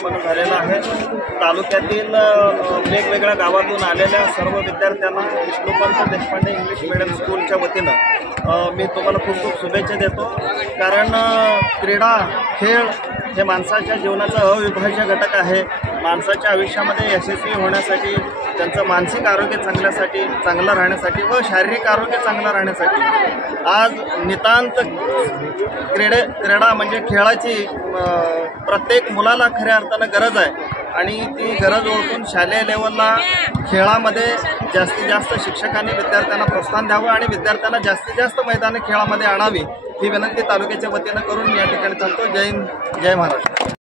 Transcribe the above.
संपन्न झालेला आहे। तालुक्यातील वेगवेगळ्या गावातून आलेल्या सर्व विद्यार्थ्यांना विष्णुपंत देशपांडे इंग्लिश मीडियम स्कूलच्या वतीनं मी तुम्हाला खूप खूप शुभेच्छा देतो। कारण क्रीडा खेळ हे माणसाच्या जीवनाचा अविभाज्य घटक आहे। माणसाच्या आयुष्यामध्ये यशस्वी होण्यासाठी, त्यांचं मानसिक आरोग्य चांगलं राहण्यासाठी व शारीरिक आरोग्य चांगलं राहण्यासाठी आज नितांत क्रीडा म्हणजे खेळाची प्रत्येक मुलाला खऱ्या अर्थानं गरज आहे आणि ती गरज ओळखून शालेय लेवलला खेळामध्ये जास्तीत जास्त शिक्षकांनी विद्यार्थ्यांना प्रोत्साहन द्यावं आणि विद्यार्थ्यांना जास्तीत जास्त मैदानी खेळामध्ये आणावी ही विनंती तालुक्याच्या वतीनं करून मी या ठिकाणी थांबतो। जय हिंद, जय महाराष्ट्र।